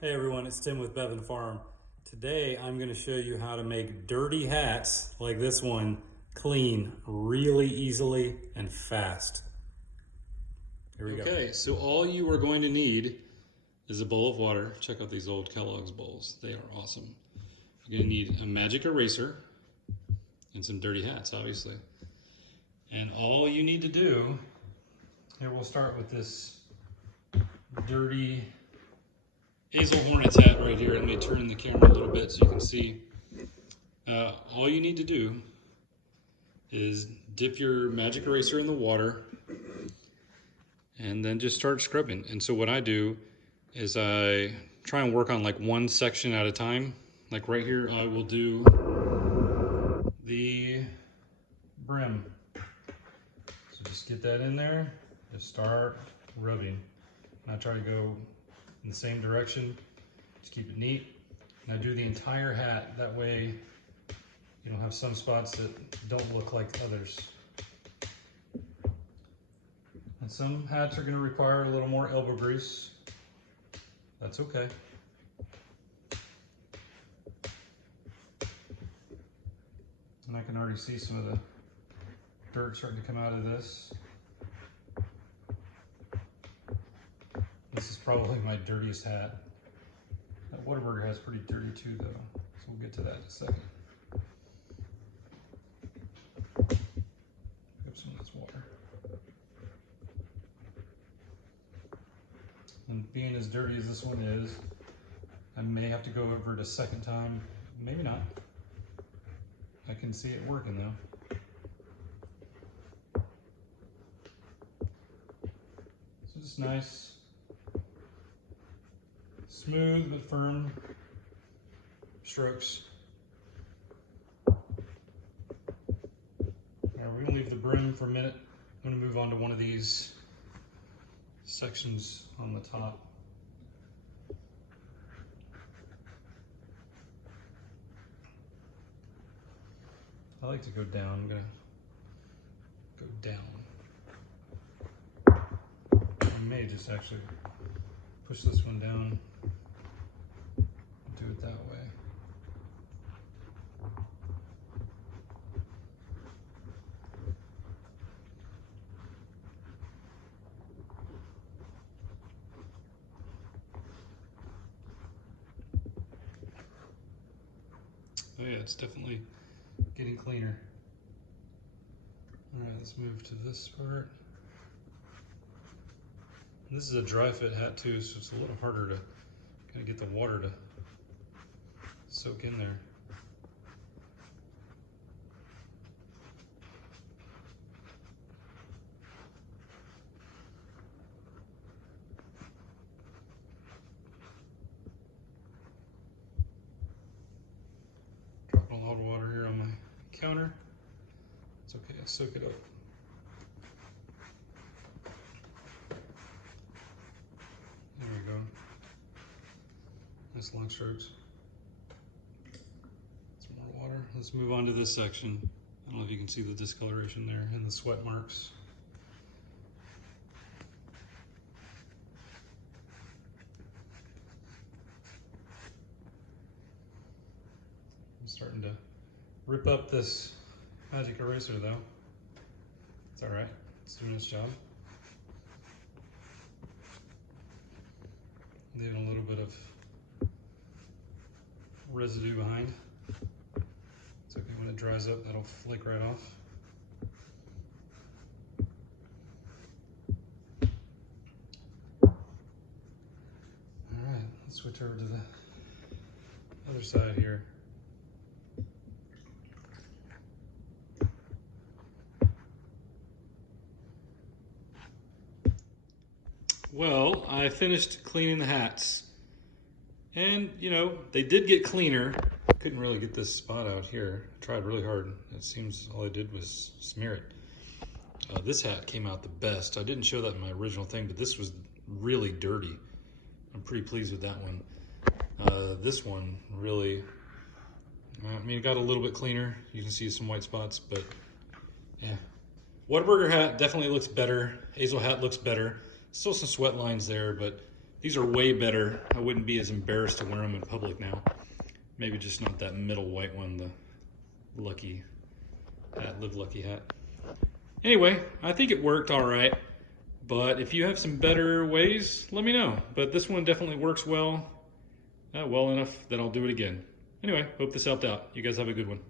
Hey everyone, it's Tim with Bevan Farm. Today I'm going to show you how to make dirty hats like this one clean really easily and fast. Here we go. Okay, so all you are going to need is a bowl of water. Check out these old Kellogg's bowls. They are awesome. You're going to need a magic eraser and some dirty hats, obviously. And all you need to do, here we'll start with this dirty Hazel Hornets hat right here. Let me turn the camera a little bit so you can see. All you need to do is dip your magic eraser in the water and then just start scrubbing. And so what I do is I try and work on like one section at a time. Like right here, I will do the brim. So just get that in there, just start rubbing. And I try to go in the same direction, just keep it neat. And I do the entire hat, that way you don't have some spots that don't look like others. And some hats are going to require a little more elbow grease. That's okay. And I can already see some of the dirt starting to come out of this. This is probably my dirtiest hat. That Whataburger hat's pretty dirty too though, so we'll get to that in a second. Pick up some of this water. And being as dirty as this one is, I may have to go over it a second time, maybe not. I can see it working though. So just nice, smooth but firm strokes. Alright, we're gonna leave the brim for a minute. I'm gonna move on to one of these sections on the top. I like to go down. I'm gonna go down. I may just actually push this one down and do it that way. Oh yeah, it's definitely getting cleaner. All right, let's move to this part. And this is a dry fit hat too, so it's a little harder to kind of get the water to soak in there. Dropping a lot of water here on my counter. It's okay, I'll soak it up. There we go. Nice long strokes. Some more water. Let's move on to this section. I don't know if you can see the discoloration there and the sweat marks. I'm starting to rip up this magic eraser though. It's all right, it's doing its job. Leaving a little bit of residue behind. It's okay, when it dries up, that'll flake right off. All right, let's switch over to the other side here. Well, I finished cleaning the hats. And, you know, they did get cleaner. Couldn't really get this spot out here. I tried really hard. It seems all I did was smear it. This hat came out the best. I didn't show that in my original thing, but this was really dirty. I'm pretty pleased with that one. This one really, I mean, it got a little bit cleaner. You can see some white spots, but yeah. Whataburger hat definitely looks better. Hazel hat looks better. Still some sweat lines there, but These are way better. I wouldn't be as embarrassed to wear them in public now. Maybe just not that middle white one, the lucky hat, live lucky hat. Anyway, I think it worked all right, but if you have some better ways, let me know. But this one definitely works well enough that I'll do it again. Anyway, hope this helped out. You guys have a good one.